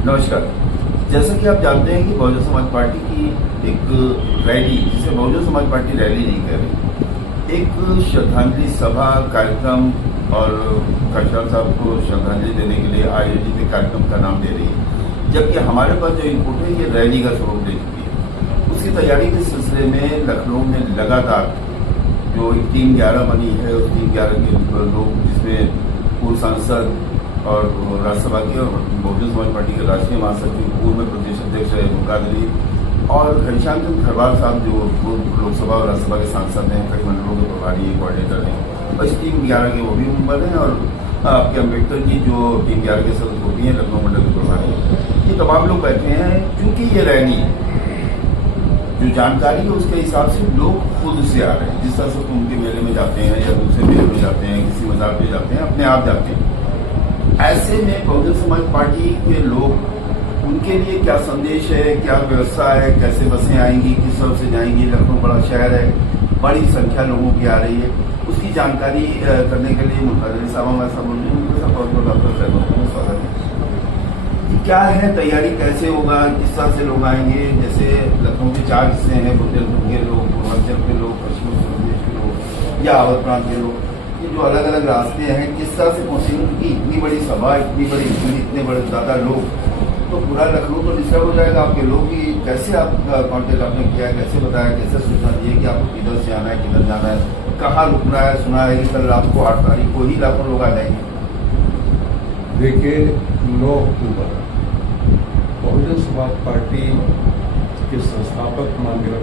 नमस्कार। जैसा कि आप जानते हैं कि बहुजन समाज पार्टी की एक रैली, जिसे बहुजन समाज पार्टी रैली नहीं कह रही, एक श्रद्धांजलि सभा कार्यक्रम और खट्टर साहब को श्रद्धांजलि देने के लिए आयोजित एक कार्यक्रम का नाम दे रही है, जबकि हमारे पास जो इनपुट है ये रैली का स्वरूप ले चुकी है। उसकी तैयारी के सिलसिले में लखनऊ में लगातार जो एक टीम 11 बनी है, उस टीम 11 के लोग, जिसमें पूर्व सांसद और राज्यसभा के और बहुजन समाज पार्टी के राष्ट्रीय महासचिव, पूर्व में प्रदेश अध्यक्ष रहे मुमताज अली, और घनश्याम चंद खरवाल साहब जो पूर्व लोकसभा और राज्यसभा के सांसद हैं, कई मंडलों के प्रभारी कोऑर्डिनेटर हैं, और इस टीम 11 के वो भी मेंबर हैं, और आपके अम्बेडकर की जो टीम 11 के सदस्य वो भी हैं, लखनऊ मंडल के प्रभारी हैं। ये तमाम लोग बैठे हैं। क्योंकि ये रैली जो जानकारी है उसके हिसाब से लोग खुद से आ रहे हैं। जिस तरह से उनके मेले में जाते हैं या दूसरे मेले में जाते हैं, किसी मजार पे जाते हैं, अपने आप जाते हैं। ऐसे में बहुजन समाज पार्टी के लोग, उनके लिए क्या संदेश है, क्या व्यवस्था है, कैसे बसें आएंगी, किस तरफ से जाएंगी, लखनऊ बड़ा शहर है, बड़ी संख्या लोगों की आ रही है, उसकी जानकारी करने के लिए मुमताज अली साहब हमारे साथ बोल रहे हैं। उनके साथ बहुत आपका स्वागत है। क्या है तैयारी, कैसे होगा, किस तरह से लोग आएंगे? जैसे लखनऊ के 4 हिस्से हैं, बुंदेलखंड के लोग, पूर्वांचल के लोग, पश्चिम उत्तर प्रदेश के लोग या अवध प्रांत के लोग, ये जो अलग अलग रास्ते हैं, किस तरह से पहुंचेंगे? क्योंकि इतनी बड़ी सभा, इतनी बड़ी भीड़, इतने बड़े ज़्यादा लोग, तो पूरा लखनऊ तो डिस्टर्ब हो जाएगा। आपके लोग भी कैसे आप कॉन्टेक्ट आपने किया, कैसे बताया, कैसे सूचना दी कि आपको किधर से आना है, किधर जाना है, कहाँ रुकना है? सुना है कि कल रात को 8 तारीख को ही लाखों लोग आ जाएंगे। देखिए, 9 अक्टूबर बहुजन समाज पार्टी के संस्थापक माननीय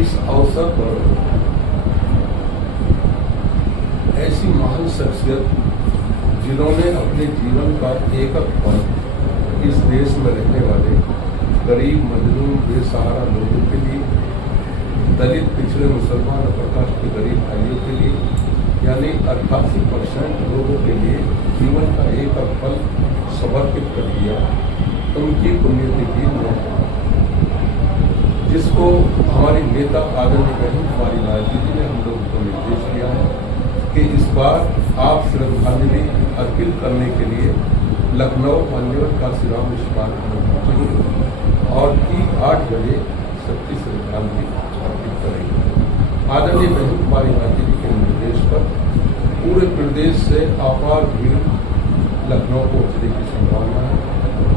इस अवसर पर ऐसी महान शख्सियत जिन्होंने अपने जीवन का एक पल इस देश में रहने वाले गरीब, मजलूम, बेसहारा लोगों के लिए, दलित, पिछड़े, मुसलमान और प्रकाश के गरीब भाइयों के लिए, यानी 88% लोगों के लिए जीवन का एक पल समर्पित कर दिया। उनकी पुण्यतिथि में जिसको हमारी नेता आदरणीय बहन कुमारी लालजी जी ने हम लोगों को निर्देश दिया है कि इस बार आप श्रद्धांजलि अर्पित करने के लिए लखनऊ मान्यवर काशीराम स्मारक में पहुंचेंगे और ठीक 8 बजे सबकी श्रद्धांजलि अर्पित करेंगे। आदरणीय बहन कुमारी लालजी जी के निर्देश पर पूरे प्रदेश से अपार भीड़ लखनऊ पहुंचने की संभावना है।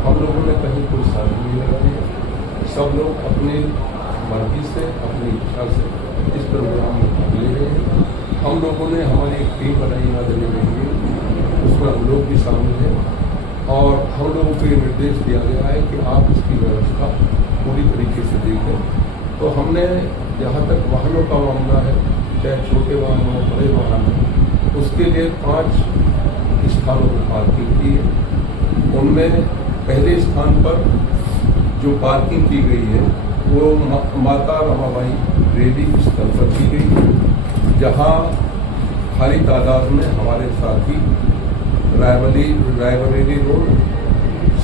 हम लोगों ने कहीं कोई साधन नहीं लगाई है। सब लोग अपनी मर्जी से, अपनी इच्छा से इस प्रोग्राम में भाग ले रहे हैं। हम लोगों ने हमारी एक टीम बनाई आदरणीय बहन, उसमें हम लोग भी शामिल हैं और हम लोगों को ये निर्देश दिया गया है कि आप इसकी व्यवस्था पूरी तरीके से देखें। तो हमने जहाँ तक वाहनों का मामला है, चाहे छोटे वाहन हो, बड़े वाहन हो, उसके लिए 5 स्थानों पर पार्किंग की है। उनमें पहले स्थान पर जो पार्किंग की गई है वो माता रमाबाई रेडी स्थल पर की गई है, जहाँ भारी तादाद में हमारे साथी रायबरेली रोड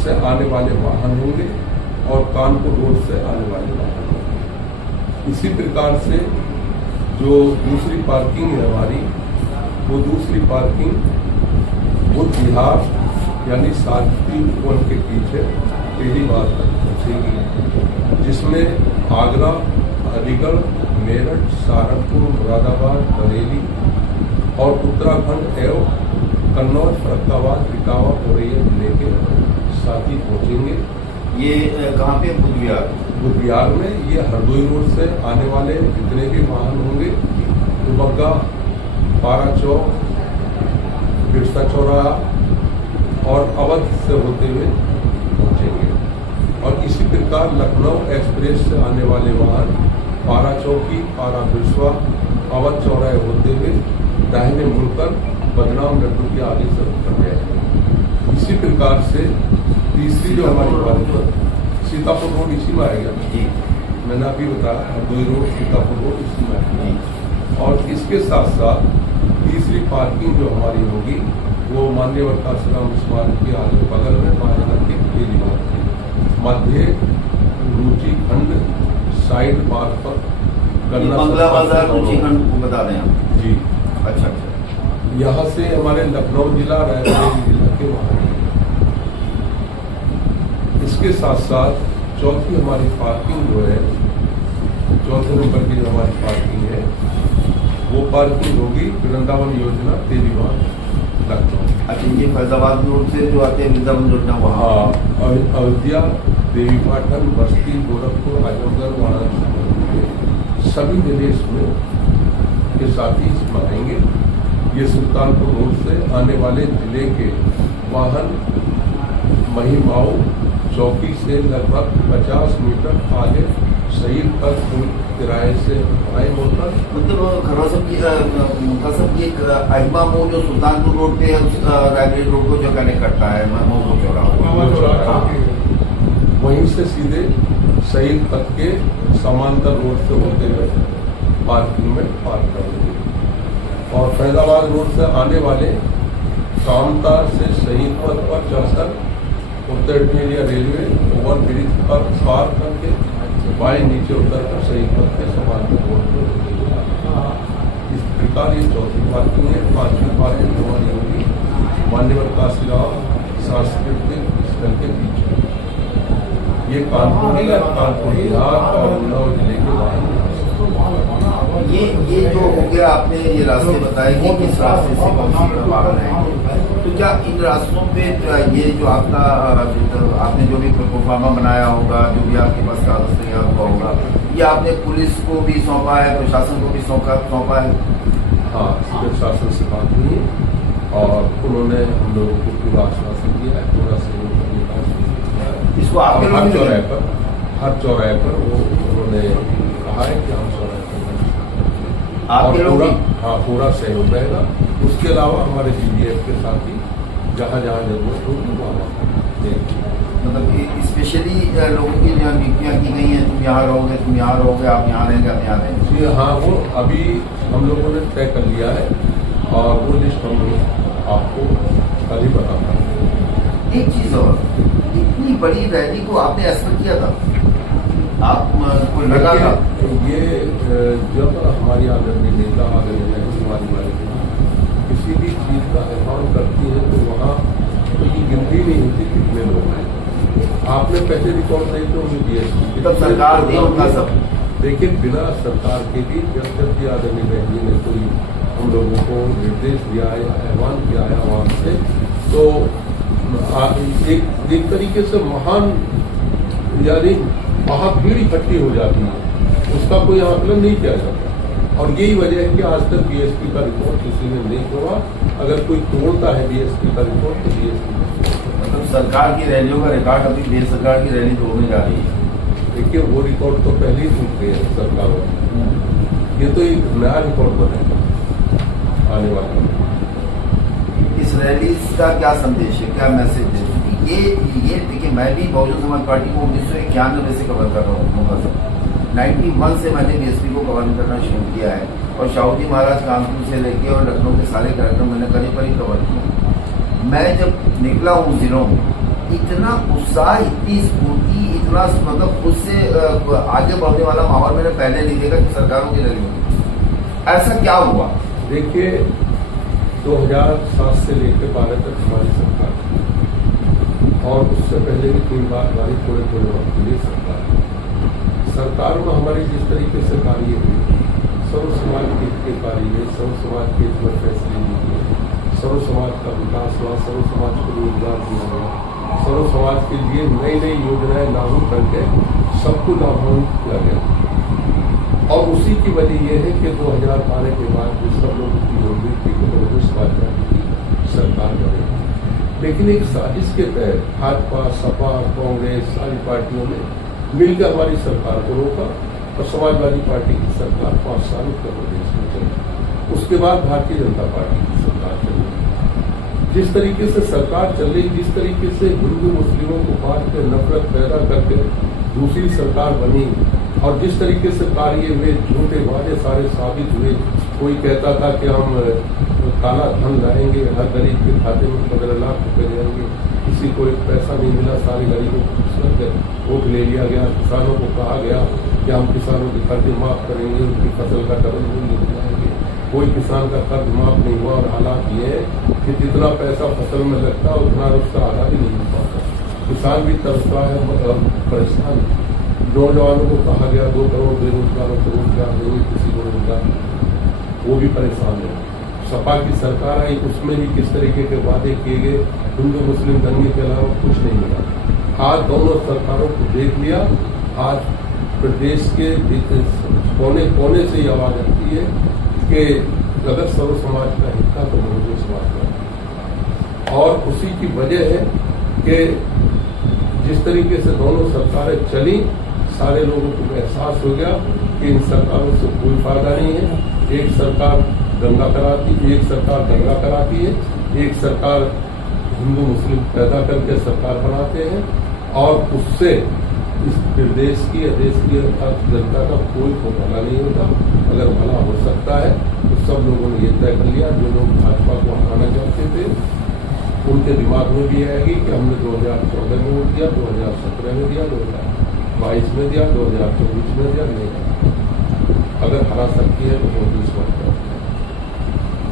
से आने वाले वाहन होंगे और कानपुर रोड से आने वाले वाहन होंगे। इसी प्रकार से जो दूसरी पार्किंग है हमारी, वो दूसरी पार्किंग बुद्ध विहार यानी सारथी वन के पीछे पहली बार तक पहुंचेगी, जिसमें आगरा, अलीगढ़, मेरठ, सहारनपुर, मुरादाबाद, बरेली और उत्तराखंड एवं कन्नौज, फरुखाबाद, इटावा, औरैया जिले के साथी पहुंचेंगे। ये कहाँ पे? बुद्ध विहार। बुद्ध विहार में ये हरदोई रोड से आने वाले जितने भी वाहन होंगे, दुबग्गा, पारा चौक, बिरसा चौराहा और अवध से होते हुए पहुंचेंगे। और इसी प्रकार लखनऊ एक्सप्रेस से आने वाले वाहन पारा चौकी, पारा बिरसवा, अवध चौराहे होते हुए दाहिने मुड़कर बदनाम लड्डू के आगे से उतर गए। इसी प्रकार से तीसरी जो हमारी बात, सीतापुर रोड इसी में आएगा जी, मैंने अभी बताया, हरदोई रोड, सीतापुर रोड इसी में आएगा। और इसके साथ साथ तीसरी पार्किंग जो हमारी होगी वो माननीय काशीराम स्मारक के आगे बगल में महानगर के पहली बात मध्य रुचि खंड साइड मार्ग पर मंगला बाजार रुचि खंड को बता दें आप जी। अच्छा। यहाँ से हमारे लखनऊ जिला, रायबरेली जिला के वहाँ है। इसके साथ साथ चौथी हमारी पार्किंग जो है, चौथे नंबर की जो हमारी पार्किंग है, वो पार्किंग होगी वृंदावन योजना तेलीबाग लखनऊ। अच्छा, ये फैजाबाद रोड से जो आते हैं वृंदावन योजना वहाँ? हाँ, अयोध्या, देवीपाटन, बस्ती, गोरखपुर, आजमगढ़, वाराणसी सभी निवेश में के साथ ही बनाएंगे। ये सुल्तानपुर रोड से आने वाले जिले के वाहन महिमाओ चौकी से लगभग 50 मीटर आगे शहीद तक किराए से आए मोटर। मतलब खरवा साहब की एक अहिमा मोड़ जो सुल्तानपुर रोड पे रायगढ़ रोड को जो कनेक्ट करता है महमूद चौराहा, वहीं से सीधे शहीद तक के समांतर रोड से होते हुए पार्किंग में पार्क करेंगे। और फैजाबाद रोड से आने वाले कामता से शहीद पथ पर चढ़कर उत्तर इंडिया रेलवे ओवर ब्रिज पर पार करके बाएं नीचे उतरकर शहीद पथ के समांतर रोड पर। इस प्रकार ये चौथी पार्किंग है। पांचवी पार्किंग हमारी होगी मान्यवर काशीराव सांस्कृतिक स्थल के बीच। ये कानपुर बिहार और उन्नाव जिले के वाहन। ये जो हो गया, आपने ये रास्ते बताए कि किस रास्ते से कौन सी वाहन है, तो क्या इन रास्तों पे ये जो आपका आपने जो भी प्रोफार्मा बनाया होगा, जो भी आपके पास कागज तैयार हुआ होगा, ये आपने पुलिस को भी सौंपा है, प्रशासन को भी सौंपा है? हाँ, सिविल शासन से बात हुई है और उन्होंने हम लोगों को पूरा आश्वासन दिया है, पूरा सहयोग करने का आश्वासन दिया है। इसको आपके हर चौराहे पर वो उन्होंने कहा है कि हम चौराहे पर आपके लोग पूरा सहयोग रहेगा। उसके अलावा हमारे GDF के साथ ही जहाँ जहाँ जरूरत होगी वहाँ मतलब स्पेशली लोगों की जो नियुक्तियाँ की गई हैं, तुम यहाँ रहोगे, तुम यहाँ रहोगे, आप यहाँ रहेंगे, आप यहाँ रहेंगे। जी हाँ, वो अभी हम लोगों ने तय कर लिया है और वो लिस्ट हम लोग आपको कल ही बताता हूँ। एक चीज और, इतनी बड़ी रैली को आपने एक्सपेक्ट किया था? आपको लगा था? ये जब हमारी आदरणीय नेता आदरणीय हमारी वाली किसी भी चीज का अकाउंट करती है तो वहाँ तो ये गिनती नहीं होती कितने लोग हैं। आपने पहले रिकॉर्ड नहीं तो GST तब सरकार दे उनका सब। देखिए, बिना सरकार के भी जब भी आदरणीय बहन जी ने कोई हम लोगों को निर्देश दिया है, आह्वान किया है आवाम से, तो एक तरीके से महान यानी महाभीड़ इकट्ठी हो जाती है, उसका कोई आकलन नहीं किया जाता। और यही वजह है कि आज तक BSP का रिकॉर्ड किसी ने नहीं तोड़ा। अगर कोई तोड़ता है BSP का रिकॉर्ड तो BSP मतलब सरकार की रैलियों का रिकॉर्ड अभी देश सरकार की रैली तोड़ने जा रही है। देखिए, वो रिकॉर्ड तो पहले ही टूट गए हैं सरकारों। ये तो एक नया रिकॉर्ड बनेगा आने वाला। इस रैली का क्या संदेश है, क्या मैसेज है? ये देखिए, मैं भी बहुजन समाज पार्टी को 1991 से कवर कर रहा हूँ। 91 से मैंने BSP को कवर करना शुरू किया है और शाहू जी महाराज कानपुर से लेके और लखनऊ के सारे कार्यक्रम मैंने करीब कवर किए। मैं जब निकला हूँ जिलों में, इतना उत्साह, इतनी स्फूर्ति, इतना मतलब उससे आगे बढ़ने वाला माहौल मैंने पहले नहीं देखा कि सरकारों की रैली में। ऐसा क्या हुआ? देखिए, 2007 से लेकर 12 तक हमारी सरकार और उससे पहले भी 3 बार हमारी थोड़े वक्त के लिए सरकार में हमारी जिस तरीके से कार्य हुई, सर्व समाज के हित के कार्य हुए, सर्व समाज के हित में फैसले लिए, सर्व समाज का विकास हुआ, सर्व समाज को रोजगार दिया गया, सर्व समाज के लिए नई योजनाएं लागू करके सबको लाभान्वित किया गया। और उसी की वजह यह है कि 2012 के बाद जो सब लोगों की जरूरत थी कि बहुजन समाज पार्टी की सरकार बने, लेकिन एक साजिश के तहत भाजपा, सपा, कांग्रेस सारी पार्टियों ने मिलकर हमारी सरकार को रोका और समाजवादी पार्टी की सरकार 5 साल उत्तर प्रदेश में चली। उसके बाद भारतीय जनता पार्टी की सरकार चली। जिस तरीके से सरकार चल रही, जिस तरीके से हिंदू मुस्लिमों को बांट कर नफरत पैदा करके दूसरी सरकार बनी और जिस तरीके से कार्य हुए, झूठे वादे सारे साबित हुए। कोई कहता था कि हम काला धन लाएंगे, हर गरीब के खाते में 15 लाख रुपए देंगे, किसी को एक पैसा नहीं मिला, सारे गरीबों को वोट ले लिया गया। किसानों को कहा गया कि हम किसानों के कर्जे माफ करेंगे, उनकी फसल का डबल मूल्य दिलाएंगे। कोई किसान का कर्ज माफ नहीं हुआ और हालात ये है कि जितना पैसा फसल में लगता है उतना उसका आधा भी नहीं हो पाता। किसान भी तरसता है और परेशान है। नौजवानों को कहा गया 2 करोड़ बेरोजगारों को रोजगार देंगे, किसी को रोजगार, वो भी परेशान है। सपा की सरकार आई, उसमें भी किस तरीके के वादे किए गए, हिंदू मुस्लिम दंगे के अलावा कुछ नहीं मिला। आज दोनों सरकारों को देख लिया। आज प्रदेश के कोने कोने से ये आवाज आती है कि अगर सर्व समाज का हिस्सा तो बहुजन समाज का, और उसी की वजह है कि जिस तरीके से दोनों सरकारें चली, सारे लोगों को एहसास हो गया कि इन सरकारों से कोई फायदा नहीं है। एक सरकार दंगा कराती है, एक सरकार दंगा कराती है, एक सरकार हिंदू मुस्लिम पैदा करके सरकार बनाते हैं, और उससे इस प्रदेश की या देश की जनता का कोई भला नहीं होता। अगर भला हो सकता है तो सब लोगों ने ये तय कर लिया, जो लोग भाजपा को हटाना चाहते थे उनके दिमाग में भी आएगी कि हमने 2014 में वोट दिया, 2017 में दिया, 2022 में दिया, 2024 में दिया, नहीं। अगर हरा सकती है तो कांग्रेस को हटा।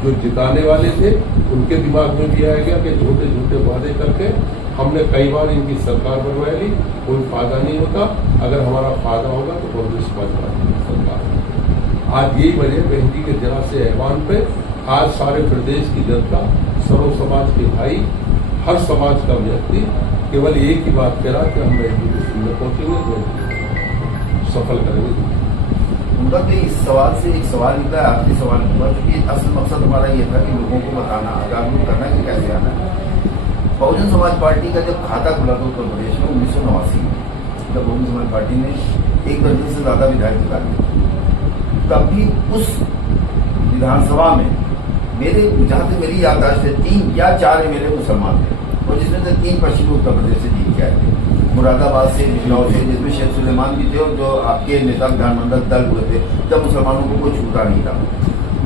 जो जिताने वाले थे उनके दिमाग में भी आ गया कि झूठे झूठे वादे करके हमने कई बार इनकी सरकार बनवा ली, कोई फायदा नहीं होता। अगर हमारा फायदा होगा तो कांग्रेस भाजपा की सरकार। आज यही वजह बहन जी के जरा से ऐवान पे आज सारे प्रदेश की जनता, सर्व समाज के भाई, हर समाज का व्यक्ति केवल एक ही बात कह रहा कि हम एजुकेशन में पहुंचेंगे तो सफल करेंगे। उनका तो इस सवाल से एक सवाल निकला है, आखिरी सवाल हुआ, क्योंकि असल मकसद हमारा ये था कि लोगों को बताना, जागरूक करना कि कैसे आना है। बहुजन समाज पार्टी का जब खाता खुला था उत्तर प्रदेश में 1989 में, जब बहुजन समाज पार्टी ने 1 दर्जन से ज्यादा विधायक निकाले, तब भी उस विधानसभा में मेरे, जहां तक मेरी याददाश्त है, 3 या 4 एमएलए मुसलमान थे, और जिसमें से 3 पश्चिमी उत्तर प्रदेश से जीत के आए थे, मुरादाबाद से, बिजनौर से, जिसमें शेख सुलेमान भी थे, और जो आपके नेता विधानमंडल दल हुए थे जब मुसलमानों को कोई छूटा नहीं था।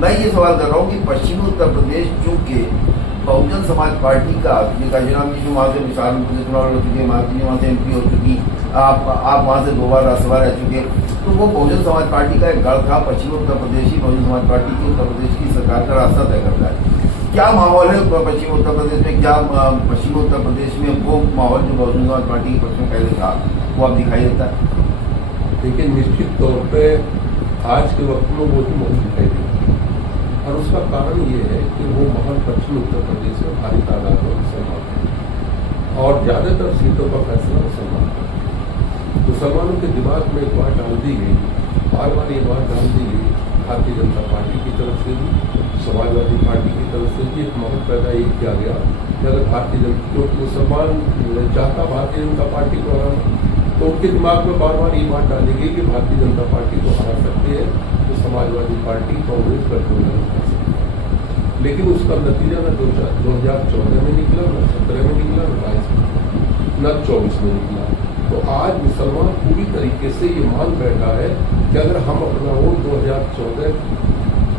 मैं ये सवाल कर रहा हूँ कि पश्चिमी उत्तर प्रदेश चूंकि बहुजन समाज पार्टी का, गाजीराम जी जो वहाँ से विशालपुर से चुनाव लड़ चुके, मालती जी वहाँ से एमपी हो चुकी, आप वहाँ से 2 बार राज्यसभा रह चुके, तो वो बहुजन समाज पार्टी का एक गढ़ था। पश्चिमी उत्तर प्रदेश ही बहुजन समाज पार्टी की उत्तर प्रदेश की सरकार का रास्ता तय करता है। क्या माहौल है पश्चिमी उत्तर प्रदेश में? क्या पश्चिमी उत्तर प्रदेश में वो माहौल जो बहुजन समाज पार्टी के पक्ष में पहले था वो अब दिखाई देता है? देखिए, निश्चित तौर पे आज के वक्त में वो ही माहौल दिखाई देता है, और उसका कारण ये है कि वो माहौल पश्चिमी उत्तर प्रदेश में भारी तादाद में मुसलमान है, और ज्यादातर सीटों का फैसला मुसलमान है। मुसलमानों के दिमाग में एक बात डाल दी गई, बार बार ये बात डाल दी गई, भारतीय जनता पार्टी की तरफ से भी, समाजवादी पार्टी की तरफ से भी एक माहौल पैदा ये किया गया कि अगर भारतीय जनता, क्योंकि मुसलमान चाहता भारतीय जनता पार्टी को हराना, तो उनके दिमाग में बार बार ये बात डाली गई कि भारतीय जनता पार्टी को हरा सकती है तो समाजवादी पार्टी कांग्रेस गठबंधन नहीं कर सकती। लेकिन उसका नतीजा न 2014 में निकला, न 17 में निकला, न 22 में, न 24 में निकला। तो आज मुसलमान पूरी तरीके से ये मान बैठा है कि अगर हम अपना वोट 2014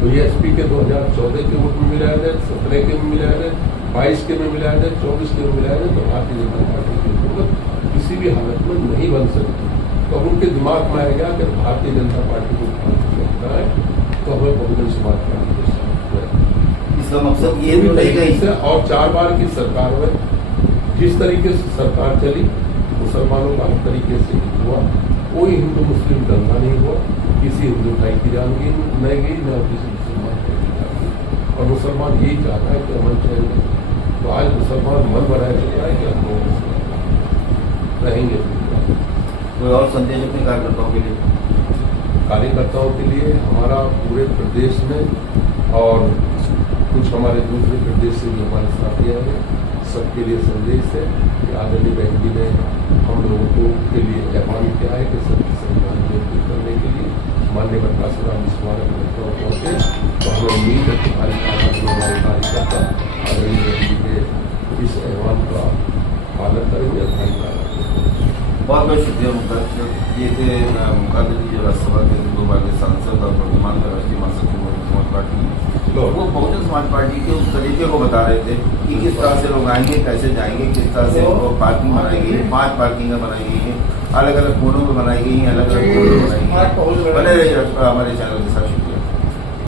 तो एसपी के 2014 के वोट में मिलाया जाए, 17 के में मिलाया जाए, 22 के में मिलाया जाए, 24 के में मिलाया जाए, तो भारतीय जनता पार्टी की हुकूमत किसी भी हालत में नहीं बन सकती। तो अब उनके दिमाग में आएगा कि भारतीय जनता पार्टी को लगता है तो हमें बहुजन समाज पार्टी को साथ। इसका मकसद ये भी नहीं गई है। और 4 बार की सरकार में जिस तरीके से सरकार चली, मुसलमानों का हर तरीके से हुआ, कोई हिंदू मुस्लिम दंगा नहीं हुआ, किसी हिंदू भाई की जान नहीं गई, न किसी मुसलमान की जान गई। और मुसलमान यही चाहता है कि अमन चाहिए। तो आज मुसलमान मन बनाया चुका है कि हम रहेंगे। कोई और संदेश अपने कार्यकर्ताओं के लिए? कार्यकर्ताओं के लिए हमारा पूरे प्रदेश में और कुछ हमारे दूसरे प्रदेश से भी हमारे साथी आए हैं, सबके लिए संदेश है कि आदरणीय बहन जी ने हम लोगों को के लिए आह्वान किया है कि सबकी संविधान को करने के लिए माननीय काशीराम स्मारक में पहुंचे। तो हमें उम्मीद है कि हमारे कार्यकर्ता आदरणीय बहन जी के इस आह्वान का पालन करेंगे। बहुत बहुत शुक्रिया मुख्तार। ये थे मुख्तार जी जो राज्यसभा के 2 बार के सांसद और वर्तमान में राष्ट्रीय महासचिव बहुजन समाज पार्टी, वो बहुजन समाज पार्टी के उस तरीके को बता रहे थे कि किस तरह से लोग आएंगे, कैसे जाएंगे, किस तरह से वो पार्किंग बनाई गई है, 5 पार्किंगें बनाई गई हैं, अलग अलग कोनों में बनाई गई हैं, अलग अलग बनाई गई हैं। बने रहिए हमारे चैनल के साथ।